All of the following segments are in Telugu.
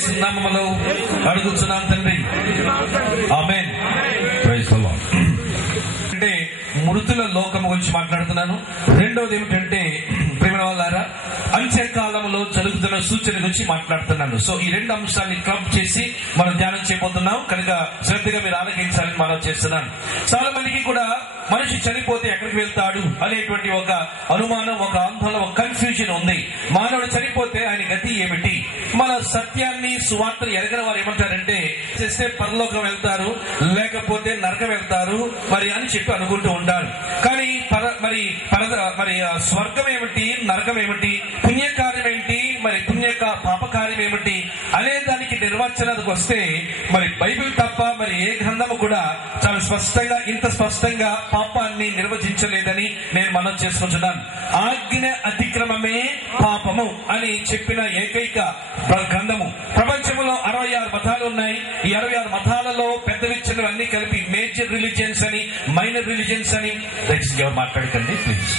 యేసు నామములో అడుగుచున్నాం తండ్రి, ఆమేన్. Praise the lord. అంటే మృతుల లోకం గురించి మాట్లాడుతున్నాను. రెండవది ఏమిటంటే ప్రేమ వాళ్ళారా, అంత్యకాలంలో జరుగుతున్న సూచన గురించి మాట్లాడుతున్నాను. సో ఈ రెండు అంశాన్ని క్లబ్ చేసి మనం ధ్యానం చేయబోతున్నాం కనుక శ్రద్ధగా మీరు ఆలకించాలని మనం చేస్తున్నాను. చాలా మందికి కూడా మనిషి చనిపోతే ఎక్కడికి వెళ్తాడు అనేటువంటి ఒక అనుమానం, ఒక ఆందోళన, ఒక కన్ఫ్యూజన్ ఉంది. మానవుడు చనిపోతే ఆయన గతి ఏమిటి? మన సత్యాన్ని సువార్తను ఎరగని వారు ఏమంటారంటే చేస్తే పరలోకం వెళ్తారు, లేకపోతే నరకం వెళ్తారు మరి అని చెప్పి అనుకుంటూ ఉంటారు. కానీ మరి స్వర్గం ఏమిటి, నరకం ఏమిటి, పుణ్యకార్యం ఏంటి, మరి పాపకార్యం ఏమిటి అనే దానికి నిర్వచనానికి వస్తే మరి బైబిల్ తప్ప మరి ఏ గ్రంథము కూడా చాలా స్పష్టంగా ఇంత స్పష్టంగా పాపాన్ని నిర్వచించలేదని నేను మనం చేసుకుంటున్నాను. ఆజ్ఞ అతిక్రమమే పాపము అని చెప్పిన ఏకైక గ్రంథము. ప్రపంచంలో 66 మతాలు ఉన్నాయి. ఈ 66 మతాలలో పెద్దవి చిన్నవన్నీ కలిపి మేజర్ రిలీజియన్స్ అని, మైనర్ రిలీజియన్స్ అని, ఎవరు మాట్లాడకండి ప్లీజ్.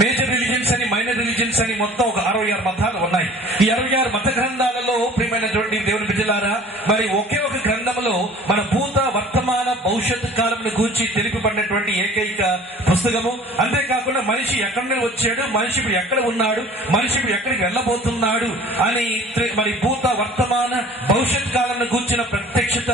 మేజర్ రిలీజియన్స్ అని, మైనర్ రిలీజియన్స్ అని మొత్తం ఒక 66 మతాలు ఉన్నాయి. ఈ 66 మత గ్రంథాలలో ప్రియమైనటువంటి దేవుని బిడ్డలారా, మరి ఒకే ఒక గ్రంథంలో మన భూత వర్తమాన భవిష్యత్తు కాలంను గూర్చి తెలిపబడినటువంటి ఏకైక పుస్తకము. అంతేకాకుండా మనిషి ఎక్కడి నుండి వచ్చాడు, మనిషి ఇప్పుడు ఎక్కడ ఉన్నాడు, మనిషి ఇప్పుడు ఎక్కడికి వెళ్ళబోతున్నాడు అని మరి భూత వర్తమాన భవిష్యత్ కాలంను గూర్చిన ప్రత్యక్షత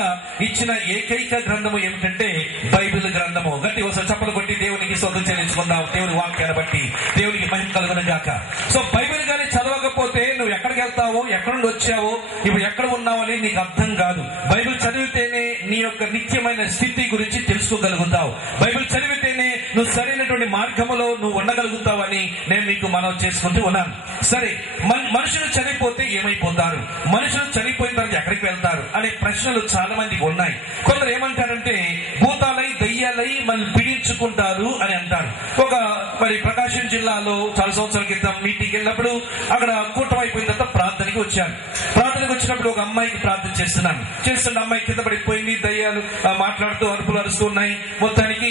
ఇచ్చిన ఏకైక గ్రంథము ఏమిటంటే బైబిల్ గ్రంథము. గట్టి ఒకసారి చప్పలు కొట్టి దేవునికి స్తోత్రం చెల్లించుకుందాం. దేవుని వాక్యాన్ని బట్టి దేవునికి మహిమ కలుగును గాక. సో బైబిల్ గానీ చదవకపోతే నువ్వు ఎక్కడికి వెళ్తావో, ఎక్కడి నుండి వచ్చావో, ఇప్పుడు ఎక్కడ ఉన్నావు అని నీకు అర్థం కాదు. బైబిల్ చదివితేనే నీ యొక్క నిత్యమైన స్థితి గురించి తెలుసుకోగలుగుతావు. బైబిల్ చదివితేనే నువ్వు సరైనటువంటి మార్గంలో నువ్వు ఉండగలుగుతావని నేను మీకు మనవి చేసుకుంటూ ఉన్నాను. సరే, మనుషులు చనిపోతే ఏమైపోతారు, మనుషులు చనిపోయిన తర్వాత ఎక్కడికి వెళ్తారు అనే ప్రశ్నలు చాలా మందికి ఉన్నాయి. కొందరు ఏమంటారంటే భూతాలై దయ్యాలై మనల్ని పీడించుకుంటారు అని అంటారు. ఒక మరి ప్రకాశం జిల్లాలో చాలా సంవత్సరాల క్రితం మీటింగ్ వెళ్ళినప్పుడు అక్కడ కూటమి అయిపోయిన తర్వాత ప్రార్థనకి వచ్చాను. ప్రార్థనకి వచ్చినప్పుడు ఒక అమ్మాయికి ప్రార్థన చేస్తున్న అమ్మాయి కింద పడిపోయింది. దయ్యాలు మాట్లాడుతూ అరుపులు అరుస్తూ ఉన్నాయి. మొత్తానికి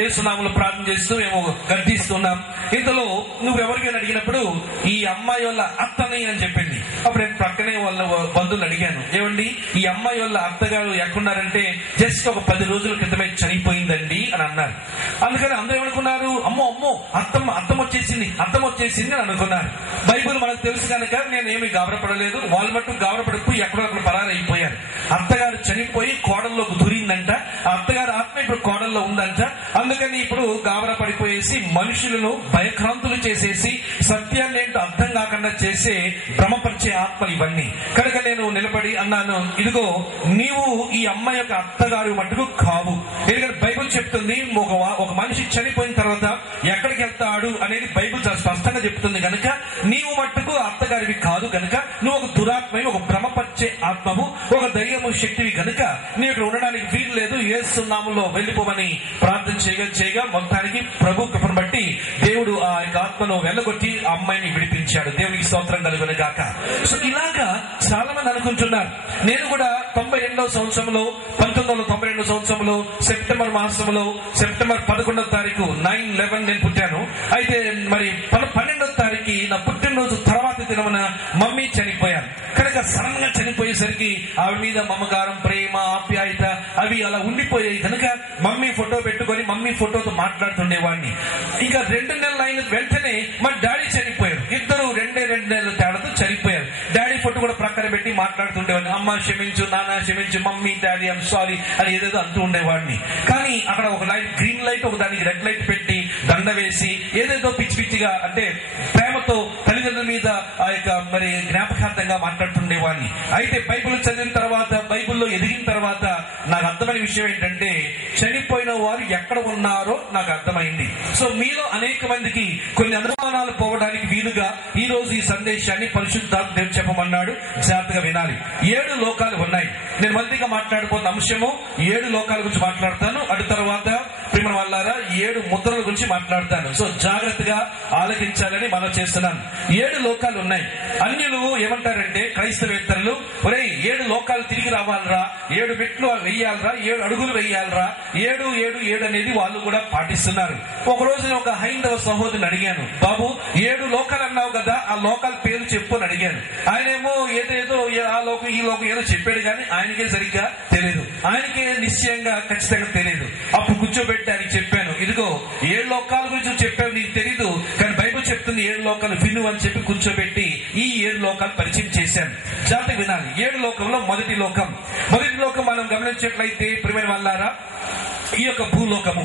యేసునామములో ప్రార్థన చేస్తూ మేము గర్దిస్తున్నాం. ఇంతలో నువ్వెవరికి అడిగినప్పుడు ఈ అమ్మాయి వాళ్ళ అత్తని అని చెప్పింది. అప్పుడు నేను ప్రక్కనే వాళ్ళ బంధువులు అడిగాను, ఏమండి ఈ అమ్మాయి వాళ్ళ అత్తగారు ఎక్కడున్నారంటే జస్ట్ ఒక 10 రోజుల క్రితమే చనిపోయిందండి అని అన్నారు. అందుకని అందరూ ఏమనుకున్నారు, అమ్మో అర్థం వచ్చేసింది అని అనుకున్నారు. బైబిల్ మనకు తెలుసు కనుక నేనేమి గాబరపడలేదు. వాళ్ళు మట్టు గాబరపడిపోయి ఎక్కడో అక్కడ పరారైపోయారు. అత్తగారు చనిపోయి కోడల్లోకి దూరిందంట. ఆ అత్తగారు ఆత్మ ఇప్పుడు కోడల్లో ఉందంట. అందుకని ఇప్పుడు గాబర పడిపోయేసి మనుషులను భయక్రాంతులు చేసేసి సత్యాన్ని ఏంటో అర్థం కాకుండా చేసే భ్రమపరిచే ఆత్మలు ఇవన్నీ. కనుక నేను నిలబడి అన్నాను, ఇదిగో నీవు ఈ అమ్మాయి యొక్క అత్తగారు మట్టుకు కావు. ఎందుకంటే బైబిల్ చెప్తుంది ఒక మనిషి చనిపోయిన తర్వాత ఎక్కడికి వెళ్తాడు అనేది బైబిల్ చాలా స్పష్టంగా చెప్తుంది. కనుక నీవు మట్టుకు అత్తగారివి కాదు. కనుక నువ్వు ఒక దురాత్మవి, ఒక భ్రమపరిచే ఆత్మవు, ఒక దయ్యము శక్తివి. కనుక నీ ఇక్కడ ఉండడానికి వీలు లేదు, యేసు నామములో వెళ్ళిపోమని ప్రార్థన చేయగా మొత్తానికి ప్రభు కృపను బట్టి దేవుడు ఆ యొక్క ఆత్మను వెళ్ళగొట్టి ఆ అమ్మాయిని విడిపించాడు. దేవునికి స్తోత్రం కలుగును గాక. సో ఇలాగా చాలా మంది అనుకుంటున్నారు. నేను కూడా 1992 సంవత్సరంలో సెప్టెంబర్ మాసంలో సెప్టెంబర్ 11వ తారీఖు 9/11 నేను పుట్టాను. అయితే మరి 12వ తారీఖు నా పుట్టినరోజు తర్వాత దినమున మమ్మీ చనిపోయారు. కనుక సడన్ గా చనిపోయేసరికి ఆవిడ మీద మమకారం, ప్రేమ, ఆప్యాయత అవి అలా ఉండిపోయాయి. కనుక మమ్మీ ఫోటో పెట్టుకొని మమ్మీ ఫోటోతో మాట్లాడుతుండేవాడిని. ఇంకా 2 నెలలు అయిన వెంటనే మా డాడీ చనిపోయారు. ఇద్దరు 2 నెలల తేడాతో చనిపోయారు. డాడీ ఫోటో కూడా ప్రక్కన పెట్టి మాట్లాడుతుండేవాడిని. అమ్మ క్షమించు, నాన్న క్షమించు, మమ్మీ డాడీ ఐఎమ్ సారీ అని ఏదేదో అంటూ ఉండేవాడిని. కానీ అక్కడ ఒక లైట్, గ్రీన్ లైట్, ఒక దానికి రెడ్ లైట్ పెట్టి దండ వేసి ఏదేదో పిచ్చి పిచ్చిగా అంటే ప్రేమతో తల్లిదండ్రుల మీద ఆ యొక్క మరి జ్ఞాపకార్థంగా మాట్లాడుతుండేవాడిని. అయితే బైబిల్ చదివిన తర్వాత, బైబిల్లో ఎదిగిన తర్వాత నాకు అర్థమైన విషయం ఏంటంటే చనిపోయిన వారు ఎక్కడ ఉన్నారో నాకు అర్థమైంది. సో మీలో అనేక మందికి కొన్ని అనుమానాలు పోవడానికి వీలుగా ఈ రోజు ఈ సందేశాన్ని పరిశుద్ధాత్మ దేవుడు చెప్పమన్నాడు. జాగ్రత్తగా వినాలి. 7 లోకాలు ఉన్నాయి. నేను మొదటిగా మాట్లాడబోతున్న అంశము 7 లోకాల గురించి మాట్లాడతాను. అటు తర్వాత ప్రియమైన వాళ్ళారా 7 ముద్రల గురించి మాట్లాడతాను. సో జాగ్రత్తగా ఆలకించాలని మనం చేస్తున్నాను. 7 లోకాలు ఉన్నాయి. అన్యులు ఏమంటారంటే క్రైస్తవేత్తరులు, ఒరే 7 లోకాలు తిరిగి రావాలరా, 7 మెట్లు వెయ్యాలరా, 7 అడుగులు వెయ్యాలరా, 7 అనేది వాళ్ళు కూడా పాటిస్తున్నారు. ఒక రోజు ఒక హైందవ సహోదరుని అడిగాను, బాబు 7 లోకాలు అన్నావు కదా, ఆ లోకాల పేరు చెప్పు అని అడిగాను. ఆయనేమో ఏదేదో ఆ లోకం ఈ లోకం ఏదో చెప్పాడు కానీ ఆయనకే సరిగ్గా తెలియదు, ఆయనకే నిశ్చయంగా ఖచ్చితంగా తెలియదు. అప్పుడు కూర్చోబెట్టి ఆయనకి చెప్పాను, ఇదిగో 7 లోకాల గురించి చెప్పావు, నీకు తెలీదు కానీ బైబిల్ చెప్తుంది 7 లోకాలు విను అని చెప్పి కూర్చోబెట్టి ఈ 7 లోకాలు పరిచయం చేశాను. జాగ్రత్తగా వినాలి. 7 లోకంలో మొదటి లోకం మనం గమనించినట్లయితే ప్రియమైన వాళ్ళారా, ఈ యొక్క భూలోకము,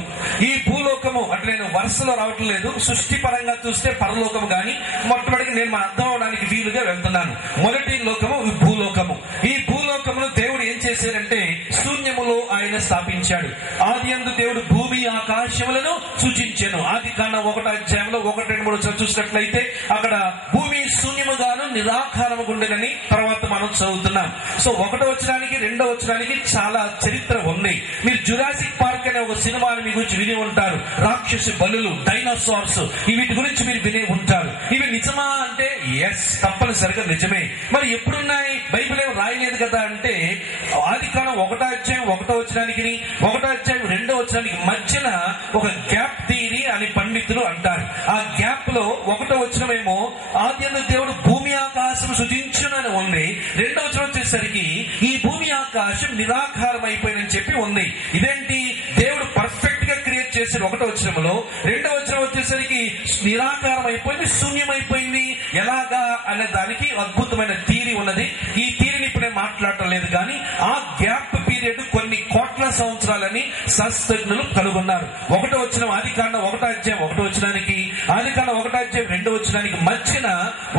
ఈ భూలోకము అంటే నేను వరుసలో రావటం లేదు, సృష్టి పరంగా చూస్తే పరలోకము గాని మొట్టమొదటి నేను మన అర్థం అవడానికి వీలుగా వెళ్తున్నాను. మొదటి లోకము భూలోకము. ఈ భూలోకమును దేవుడు ఏం చేశారంటే శూన్యములో ఆయన స్థాపించాడు. ఆది యందు దేవుడు భూమి ఆకాశములను సృజించెను. ఆది కాండం 1వ అధ్యాయంలో 1, 2, 3 చూసినట్లయితే అక్కడ భూమి శూన్యముగాను నిరాకారముగా ఉండేనని తర్వాత మనం చదువుతున్నాం. సో 1వ వచనానికి 2వ వచనానికి చాలా చరిత్ర ఉంది. మీరు జురాసిక్ పార్క్ అనే ఒక సినిమాని మీ గురించి విని ఉంటారు. రాక్షసి బలులు, డైనోసార్స్, వీటి గురించి మీరు వినే ఉంటారు. ఇవి నిజమా అంటే ఎస్, తప్పనిసరిగా నిజమే. మరి ఎప్పుడున్నాయి? బైబిల్ ఏం రాయలేదు కదా అంటే ఆది కాండం 1వ అధ్యాయం 1వ వచనానికి 1వ అధ్యాయం 2వ వచనానికి మధ్యన ఒక గ్యాప్ థియరీ అని పండితులు అంటారు. ఆ గ్యాప్ లో 1వ వచనమేమో ఆది యందు దేవుడు భూమి ఆకాశం సృజించునని ఉంది. 2వ వచనం వచ్చేసరికి ఈ భూమి ఆకాశం నిరాకారం అయిపోయిందని చెప్పి ఉంది. ఇదేంటి? దేవుడు పర్ఫెక్ట్ గా క్రియేట్ చేసిన 1వ వచనంలో 2వ వచనం వచ్చేసరికి నిరాకారం అయిపోయింది, శూన్యం అయిపోయింది. ఎలాగా అనే దానికి అద్భుతమైన థియరీ ఉన్నది. ఈ థియరీని ఇప్పుడు నేను మాట్లాడటం లేదు కానీ ఆ గ్యాప్ పీరియడ్ కొన్ని కోట్ల సంవత్సరాలని శాస్త్రజ్ఞులు కనుగొన్నారు. 1వ వచనం ఆది కాండం 1వ అధ్యాయం 1వ వచనానికి, ఆది కాండం 1వ అధ్యాయం 2వ వచనానికి మధ్యన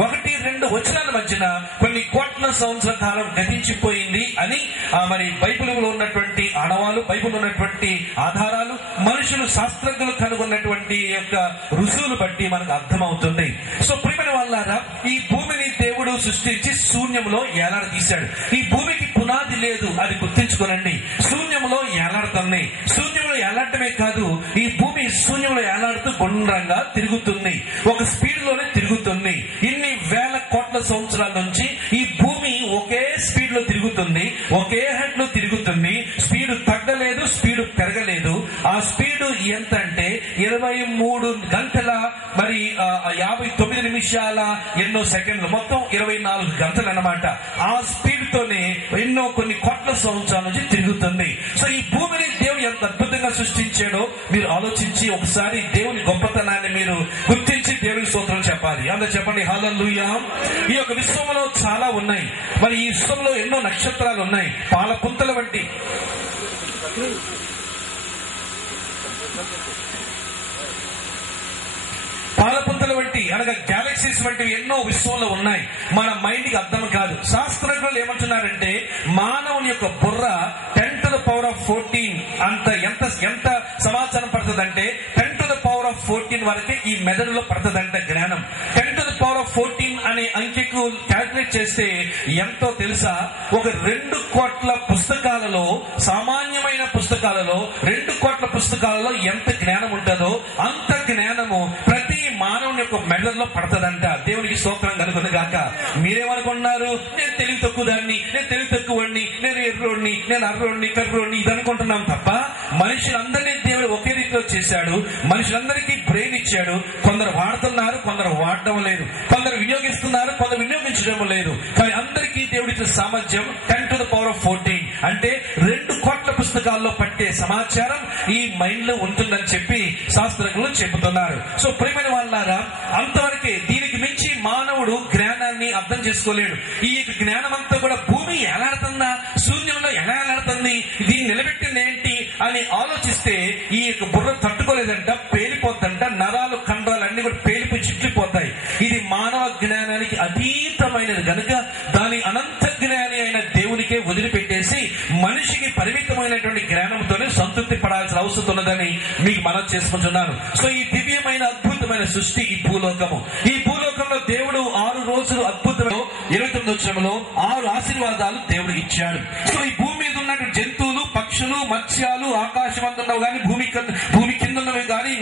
1-2 వచనాల మధ్యన కొన్ని కోట్ల సంవత్సరాల కాలం గతించిపోయింది అని మరి బైబిల్లో ఉన్నటువంటి ఆనవాలు, బైబిల్ ఉన్నటువంటి ఆధారాలు, మనుషులు శాస్త్రజ్ఞులు కనుగొన్నటువంటి యొక్క రుజువులు బట్టి మనకు అర్థమవుతుంది. సో ప్రియమైన వాళ్ళారా, ఈ భూమిని దేవుడు సృష్టించి శూన్యంలో ఏలాడదీశాడు. ఈ భూమికి పునాది లేదు, అది గుర్తించుకోనండి. శూన్యంలో ఏలాడుతుంది. శూన్యంలో ఏలాడటమే కాదు, ఈ భూమి శూన్యంలో ఏలాడుతూ గుండ్రంగా తిరుగుతుంది, ఒక స్పీడ్ లోనే తిరుగుతుంది. ఇన్ని వేల కోట్ల సంవత్సరాల నుంచి ఈ భూమి ఒకే స్పీడ్ లో తిరుగుతుంది, ఒకే హెడ్ లో తిరుగుతుంది. స్పీడ్ తగ్గలేదు, స్పీడ్ పెరగలేదు. ఆ స్పీడ్ ఎంత అంటే 23 గంటల మరి 59 నిమిషాల ఎన్నో సెకండ్లు, మొత్తం 24 గంటలు అన్నమాట. ఆ స్పీడ్ తోనే ఎన్నో కొన్ని కోట్ల సంవత్సరాల నుంచి తిరుగుతుంది. సో ఈ భూమిని దేవుడు ఎంత అద్భుతంగా సృష్టించాడో మీరు ఆలోచించి ఒకసారి దేవుని గొప్పతనాన్ని మీరు గుర్తించి దేవుని స్తోత్రం చెప్పాలి. అందరూ చెప్పండి హల్లెలూయా. ఈ యొక్క విశ్వంలో చాలా ఉన్నాయి. మరి ఈ విశ్వంలో ఎన్నో నక్షత్రాలు ఉన్నాయి, పాల పుంతల వంటి. పాలపుంతల వంటి అనగా గ్యాలక్సీస్ వంటివి ఎన్నో విశ్వంలో ఉన్నాయి. మన మైండ్ కి అర్థం కాదు. శాస్త్రజ్ఞులు ఏమంటున్నారంటే మానవుని యొక్క బుర్ర 10⁻14 అంత ఎంత సమాచారం పడుతుందంటే 10⁻14 వరకే ఈ మెదడులో పడుతుందంట జ్ఞానం. 10⁻14 అనే అంకెకు క్యాల్కులేట్ చేస్తే ఎంతో తెలుసా? ఒక 2 కోట్ల పుస్తకాలలో, సామాన్యమైన పుస్తకాలలో 2 కోట్ల పుస్తకాలలో ఎంత జ్ఞానం ఉంటుందో అంత జ్ఞానము ప్రతి మానవుని యొక్క మెదడులో పడుతుందంట. దేవునికి స్తోత్రం కలుగును గాక. మీరేమనుకున్నారు? నేను తెలివి తక్కువదాన్ని, నేను తెలివి తక్కువని, నేను ఎర్రోడిని, నేను అర్రోడిని, కర్రోడిని ఇది అనుకుంటున్నాం తప్ప మనుషులందరినీ దేవుడు ఒకే రీతిలో చేశాడు. మనుషులందరికీ బ్రెయిన్ ఇచ్చాడు. కొందరు వాడుతున్నారు, కొందరు వాడడం లేదు. కొందరు వినియోగిస్తున్నారు, కొందరు వినియోగించడం లేదు. కానీ అందరికీ దేవుడిచ్చే సామర్థ్యం 10⁻14 అంటే 2 కోట్ల పుస్తకాల్లో పట్టే సమాచారం ఈ మైండ్ లో ఉంటుందని చెప్పి శాస్త్రజ్ఞులు చెబుతున్నారు. సో ప్రియమైన వాళ్ళారా, అంతవరకే. దీనికి మించి మానవుడు జ్ఞానాన్ని అర్థం చేసుకోలేడు. ఈ జ్ఞానం అంతా కూడా భూమి ఎలాడుతుందా, శూన్యంలో ఎలా ఎలాడుతుంది, దీన్ని నిలబెట్టింది ఏంటి అని ఆలోచిస్తే ఈ బుర్ర తట్టుకోలేదంట, పేలిపోద్దంట. నరాలు కండరాలు అన్ని కూడా పేలిపోయి చిట్లిపోతాయి. ఇది మానవ జ్ఞానానికి అతీతమైనది కనుక దాని అనంత జ్ఞాని అయిన దేవునికే వదిలిపెట్టేసి మనిషికి పరిమితమైనటువంటి జ్ఞానంతోనే సంతృప్తి పడాల్సిన అవసరం ఉన్నదని మీకు మనం చేసుకుంటున్నాను. సో ఈ దివ్యమైన అద్భుతమైన సృష్టి ఈ భూలోకము. ఈ భూలోకంలో దేవుడు 6 రోజులు అద్భుతమైన 29వ వచనంలో 6 ఆశీర్వాదాలు దేవుడు ఇచ్చాడు. సో ఈ భూమి మీద ఉన్నటువంటి జంతువులు, పక్షులు పక్షులు, మత్స్యాలు, ఆకాశం ఉన్నవి కానీ, భూమి కింద ఉన్నవి కానీ,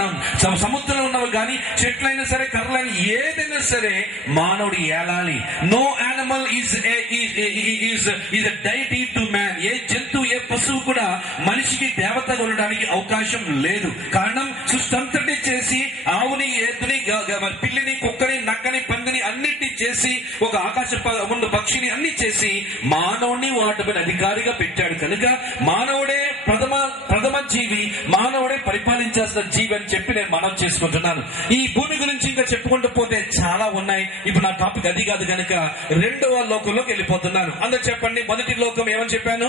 సముద్రంలో ఉన్నవి కానీ, చెట్లైనా సరే, కర్రలైన ఏదైనా సరే మానవుడు ఏలాలి. No animal is a deity to man. ఏ జంతువు, ఏ పశువు కూడా మనిషికి దేవతగా ఉండడానికి అవకాశం లేదు. కారణం సృష్టి అంతటి చేసి ఆవుని, ఏతుని, పిల్లిని, కుక్కని, నక్కని, పందిని అన్నిటినీ చేసి ఒక ఆకాశ ముందు పక్షిని అన్ని చేసి మానవుడిని వాటి మీద అధికారిగా పెట్టాడు. కనుక మానవుడే ప్రథమ జీవి, మానవుడే పరిపాలించాల్సిన జీవి అని చెప్పి నేను మనం చేసుకుంటున్నాను. ఈ భూమి గురించి ఇంకా చెప్పుకుంటూ పోతే చాలా ఉన్నాయి. ఇప్పుడు నా టాపిక్ అది కాదు కనుక రెండవ లోకంలోకి వెళ్ళిపోతున్నాను. అందరూ చెప్పండి, మొదటి లోకం ఏమని చెప్పాను?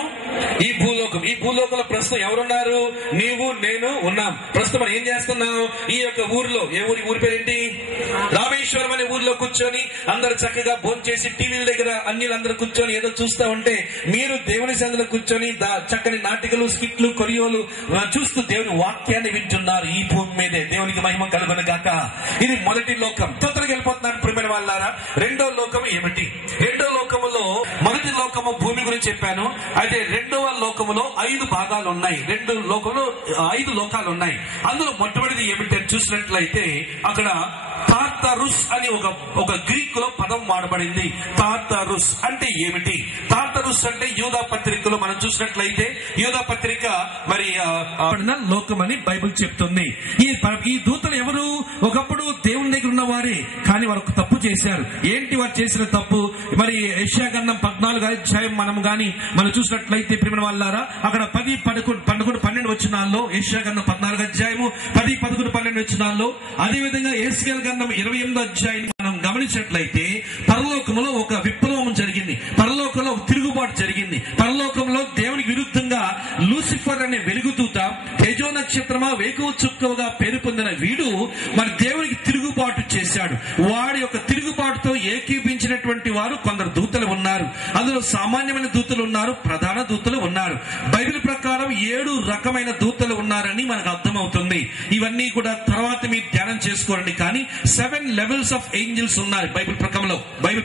ఈ భూలోకం. ఈ భూలోకంలో ప్రస్తుతం ఎవరున్నారు? నీవు, నేను ఉన్నాం. ప్రస్తుతం మనం ఏం చేస్తున్నాం? ఈ యొక్క ఊరిలో, ఊరి పేరేంటి? రామేశ్వరం అనే ఊరిలో కూర్చొని అందరు చక్కగా భోంచేసి టీవీల దగ్గర అన్యులందరూ కూర్చొని ఏదో చూస్తూ ఉంటే మీరు దేవుని సన్నిధిలో కూర్చొని చక్కని నాటికలు, స్కిట్లు, కొరియోలు చూస్తూ దేవుని వాక్యాన్ని వింటున్నారు. ఈ భూమి మీదే దేవునికి మహిమ కలుగును గాక. ఇది మొదటి లోకం. తొందరగా వెళ్ళిపోతున్నాను ప్రియమైన వాళ్ళారా. రెండో లోకం ఏమిటి? రెండో లోకములో మొదటి లోకము భూమి గురించి చెప్పాను. అయితే రెండవ లోకములో 5 భాగాలు ఉన్నాయి. 2 లోకంలో 5 లోకాలు ఉన్నాయి. అందులో మొట్టమొదటిది ఏమిటి చూసినట్లయితే అక్కడ తార్తరుస్ అని ఒక గ్రీక్ లో పదం వాడబడింది. తార్తరుస్ అంటే ఏమిటి? తార్తరుస్ అంటే యూదా పత్రికలో మనం చూసినట్లయితే యూదా పత్రిక మరి లోకం అని బైబిల్ చెప్తుంది. ఈ దూతలు ఎవరు? ఒకప్పుడు దేవుని దగ్గర ఉన్నవారే, కానీ వారు తప్పు చేశారు. ఏంటి వారు చేసిన తప్పు? మరి యెషయా గ్రంథం 14వ అధ్యాయం మనం చూసినట్లయితే ప్రియమైన వాళ్ళారా, అక్కడ 10, 11, 12 వచనాల్లో యెషయా గ్రంథం 14వ అధ్యాయము 10, 11, 12 వచనాల్లో, అదే విధంగా యేసయ్య గ్రంథం 28వ అధ్యాయం మనం గమనించినట్లయితే పరలోకంలో ఒక విప్లవం జరిగింది. పరలోకంలో ఒక తిరుగుబాటు జరిగింది. పరలోకంలో దేవునికి విరుద్ధంగా లూసిఫర్ అనే వెలుగుదూత, తేజో నక్షత్రమా, వేకువ చుక్కగా పేరు పొందిన వీడు మరి దేవునికి తిరుగుబాటు చేశాడు. వాడి యొక్క తిరుగుబాటుతో ఏకీపించినటువంటి వారు కొందరు దూతలు ఉన్నారు. అందులో సామాన్యమైన దూతలు ఉన్నారు, ప్రధాన దూతలు ఉన్నారు. బైబిల్ ప్రకారం 7 రకమైన దూతలు ఉన్నారని మనకు అర్థమవుతుంది. ఇవన్నీ కూడా తర్వాత మీరు ధ్యానం చేసుకోండి. కానీ 7 లెవెల్స్ ఆఫ్ ఏంజల్స్ ఉన్నారు బైబిల్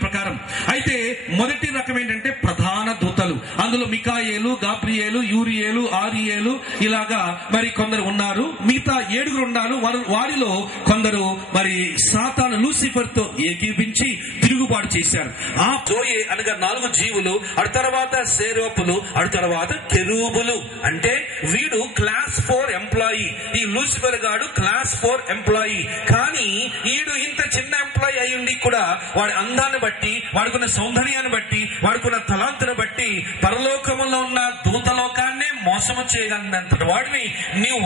ప్రకారం. అయితే మొదటి రకం ఏంటంటే ప్రధాన దూతలు. అందులో మికాయేలు, గాబ్రియేలు, యూరియేలు, ఆరియేలు ఇలాగా మరి కొందరు ఉన్నారు. మిగతా 7 ఉన్నారు. వారిలో కొందరు మరి సాతాను లూసిఫర్ తో ఏకీపించి తిరుగుబాటు చేశారు. ఆ జోయే అనగా 4 జీవులు, అటు తర్వాత సేరోపులు, అటు తర్వాత కెరూబులు. అంటే వీడు క్లాస్ 4 ఎంప్లాయీ. ఈ లూసిఫర్ గాడు క్లాస్ 4 ఎంప్లాయీ. కానీ వీడు ఇంత చిన్న ఎంప్లాయీ అయ్యుండి కూడా వాడి అందాన్ని బట్టి, వాడుకున్న సౌందర్యాన్ని బట్టి, వాడుకున్న తలాంతును బట్టి పరలోకములో ఉన్న దూతలోకాన్నే మోసము చేయగలిగినంత వాడిని నీవు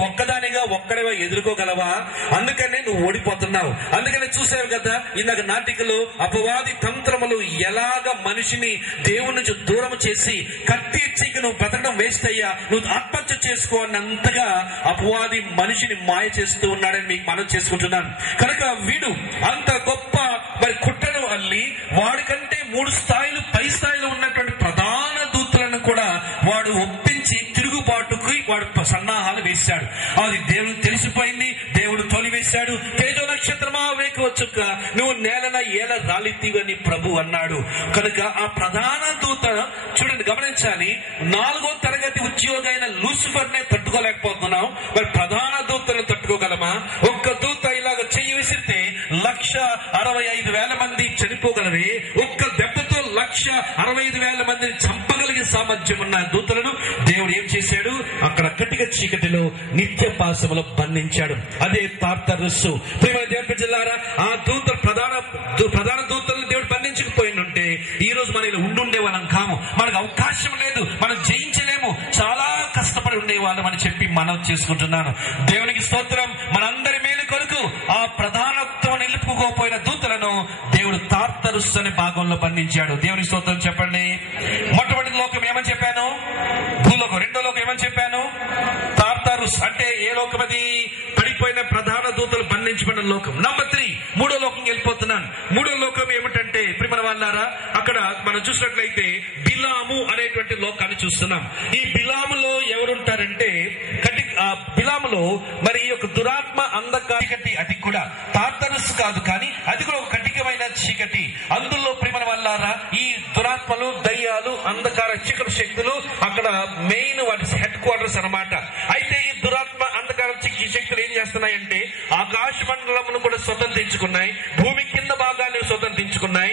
ఒక్కడిగా ఎదుర్కోగలవా? అందుకనే నువ్వు ఓడిపోతున్నావు. అందుకనే చూసావు కదా ఇందాక నాటికలు, అపవాది తంత్రములు ఎలాగ మనిషిని దేవుని నుంచి దూరం చేసి కత్తి ఇచ్చికి నువ్వు బ్రతకడం వేస్ట్ అయ్యా, నువ్వు ఆత్మహత్య చేసుకో అన్నంతగా అపవాది మనిషిని మాయ చేస్తూ ఉన్నాడని మీకు మనం చేసుకుంటున్నాను. కనుక వీడు అంత గొప్ప మరి కుట్రను అల్లి వాడికంటే 3 స్థాయిలు పై స్థాయిలో ఉన్నటువంటి ప్రధాన దూతలను కూడా వాడు ఒప్పించి తిరుగుబాటుకు వాడు సన్నాహాలు వేశాడు. అది దేవుడు తెలిసిపోయింది. దేవుడు తొలివేశాడు. తేజో నక్షత్రమా, వేకువ చుక్క, నువ్వు నేలన ఏల రాలితీవని ప్రభు అన్నాడు. కనుక ఆ ప్రధాన దూత చూడండి, గమనించాలి. 4వ తరగతి ఉద్యోగి అయిన లూసిఫర్ నే తట్టుకోలేకపోతున్నాం. మరి ప్రధాన దూతను తట్టుకోగలమా? ఒక్క దూత ఇలాగ చెయ్యి విసిరితే 1,65,000 మంది చనిపోగలరే. ఒక్క దెబ్బతో 1,65,000 మందిని చంపగలిగే సామర్థ్యం ఉన్న దూతలను దేవుడు ఏం చేశాడు? అక్కడ కటిక చీకటిలో నిత్య పాశములో బంధించాడు. అదే తార్తరుస్సు. ప్రియమైన దేవుని ప్రజలారా, ఆ దూతలు ప్రధాన దూతలను దేవుడు బంధించకపోయిందంటే ఈ రోజు మనం ఇలా ఉండుండేవాళ్ళం కాము. మనకు అవకాశం లేదు, మనం జయించలేము, చాలా కష్టపడి ఉండేవాళ్ళం అని చెప్పి మనం చేసుకుంటున్నాను. దేవునికి స్తోత్రం. మనందరి మేలు కొరకు ఆ ప్రధానత్వం నిలుపుకోపోయిన దూతలను దేవుడు తార్తరుస్సు అనే భాగంలో బంధించాడు. దేవునికి స్తోత్రం చెప్పండి. మొట్టమొదటి లోకం ఏమని చెప్పాను? భూలోకం. రెండో లోకం ఏమని చెప్పాను? తార్తరుస్. అంటే ఏ లోకం అది? పడిపోయిన ప్రధాన దూతలు బంధించబడిన లోకం. నంబర్ 3 మూడో లోకం వెళ్ళిపోతున్నాను. మూడో లోకం ఏమిటంటే ప్రియమైన వాళ్ళారా, అక్కడ మనం చూసినట్లయితే బిలాము అనేటువంటి లోకాన్ని చూస్తున్నాం. ఈ బిలాములో ఎవరుంటారంటే బిలాములో మరి ఈ యొక్క దురాత్మ చీకటి, అది కూడా తార్తరుస్ కాదు, కానీ అది కూడా ఒక కటికమైన చీకటి. అందులో ప్రియమైన వాళ్ళారా, ఈ దురాత్మ దురాత్మలు, దయ్యాలు, అంధకార చీకటి శక్తులు అక్కడ మెయిన్ వాటి హెడ్ క్వార్టర్స్ అన్నమాట. అయితే ఈ దురాత్మ, అంధకార శక్తులు ఏం చేస్తున్నాయంటే ఆకాశ మండలమును కూడా స్వతంత్రించుకున్నాయి, భూమి కింద భాగాన్ని స్వతంత్రించుకున్నాయి,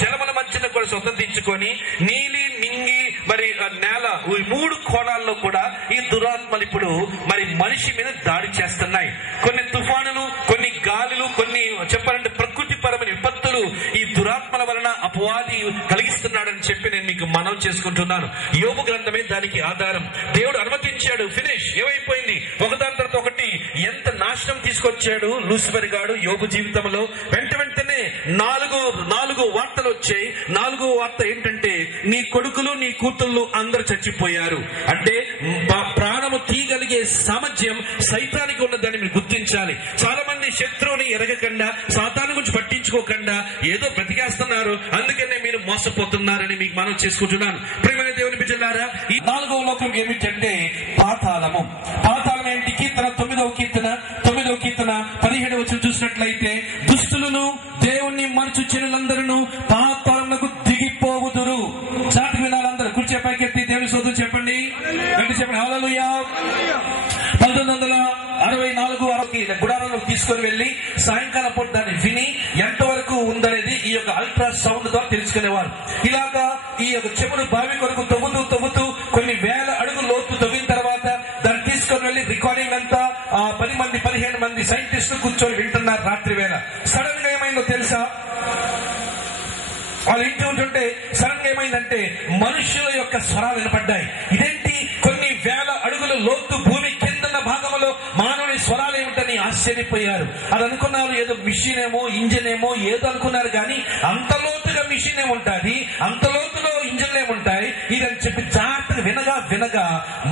జలముల మధ్యన కూడా స్వతంత్రించుకొని నీలి, నింగి, మరి నేల, ఈ 3 కోణాల్లో కూడా ఈ దురాత్మలు ఇప్పుడు మరి మనిషి మీద దాడి చేస్తున్నాయి. కొన్ని తుఫానులు, కొన్ని గాలులు, కొన్ని చెప్పాలంటే ప్రకృతి పరమైన విపత్తులు ఈ దురాత్మల వలన అపవాది కలిగిస్తున్నాడని చెప్పి నేను మీకు మనవి చేసుకుంటున్నాను. యోబు గ్రంథమే దానికి ఆధారం. దేవుడు అనుమతించాడు, ఫినిష్, ఏమైపోయింది, ఒకదాని తర్వాత ఒకటి ఎంత నాశనం తీసుకొచ్చాడు లూసిఫర్ గాడు యోబు జీవితంలో. వెంటనే 4 వార్తలు వచ్చాయి. 4వ వార్త ఏంటంటే నీ కొడుకులు, నీ కూతుళ్ళు అందరూ చచ్చిపోయారు. అంటే ప్రాణము తీయగలిగే సామర్థ్యం సైతానికి ఉన్నదని మీరు గుర్తించాలి. చాలా మంది శత్రువుని ఎరగకుండా, సాతాను గురించి పట్టించుకోకుండా ఏదో బ్రతికేస్తున్నారు, అందుకనే మీరు మోసపోతున్నారని మీకు మనం చేసుకుంటున్నాను. ప్రియమైన దేవుని బిడ్డలారా, ఈ 4వ లోకం ఏమిటంటే పాతాళము. పాతాళం ఏంటి? కీర్తన 9వ కీర్తన 17 చూసినట్లయితే దుస్తులను దేవుణ్ణి మరచు జనులందరూ పాతాళమునకు దిగిపోవుదురు. చాటి వినాలందరూ కుర్చీ పైకెత్తి దేవుని స్తోత్రం చెప్పండి, చెప్పండి హల్లెలూయా. 1964 గుడారంలో తీసుకొని వెళ్లి సాయంకాలం పూట దాన్ని విని ఎంతవరకు ఉందనేది ఈ యొక్క అల్ట్రా సౌండ్ ద్వారా తెలుసుకునేవారు. ఇలాగా ఈ యొక్క చెముడు బావి కొరకు తవ్వుతూ కొన్ని వేల అడుగులు లోతు తవ్విన తర్వాత దాన్ని తీసుకొని వెళ్లి రికార్డింగ్ అంతా 15 మంది సైంటిస్టులు కూర్చొని వింటున్నారు రాత్రి వేళ. సడన్ గా ఏమైందో తెలుసా? వాళ్ళు ఇంటి ఉంటుంటే సడన్ గా ఏమైందంటే మనుషుల యొక్క స్వరాలు వినపడ్డాయి. ఇదేంటి, కొన్ని వేల అడుగుల లోతు భూమి కిందన్న భాగంలో మానవుని స్వరాలు ఏమిటని ఆశ్చర్యపోయారు. అది అనుకున్నారు ఏదో మిషన్ ఏమో, ఇంజిన్ ఏమో ఏదో అనుకున్నారు, కానీ అంత లోతుగా మిషన్ ఏముంటుంది, అంత లోతులో ఇంజిన్లు ఏముంటాయి ఇదని చెప్పి జాగ్రత్తగా వినగా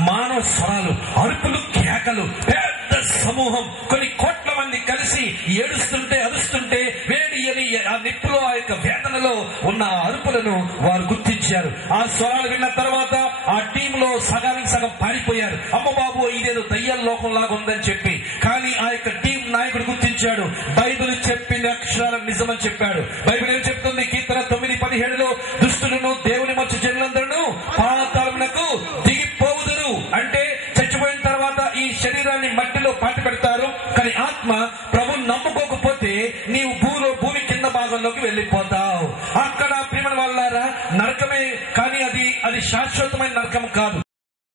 మానవ స్వరాలు, అరుపులు, కేకలు, పెద్ద సమూహం, కొన్ని కోట్ల మంది కలిసి ఏడుస్తుంటే, అరుస్తుంటే, వేడి అని ఆ నిప్పులో, ఆ యొక్క వేదనలో ఉన్న అరుపులను వారు గుర్తించారు. ఆ స్వరాలు విన్న తర్వాత ఆ టీంలో సగానికి సగం పారిపోయారు. అమ్మ బాబు, ఇదేదో దయ్యాల లోకం లాగా ఉందని చెప్పి. కానీ ఆ యొక్క టీం నాయకుడు గుర్తించాడు, బైబిల్ చెప్పిన అక్షరాలను నిజమని చెప్పాడు. బైబిల్ ఏం చెప్తుంది? కీర్తన 9:17 దుష్టులను దేవుని మధ్య జనులందరూ పాతాళమునకు దిగిపోవుదురు. అంటే చచ్చిపోయిన తర్వాత ఈ శరీరాన్ని మట్టిలో పాతి పెడతారు, కానీ ఆత్మ ప్రభుని నమ్ముకోకపోతే నీవు భూమి కింద భాగంలోకి వెళ్ళిపోతావు. అక్కడ ప్రియమైన వాళ్ళారా నరకమే, కానీ అది శాశ్వతమైన నరకం కాదు.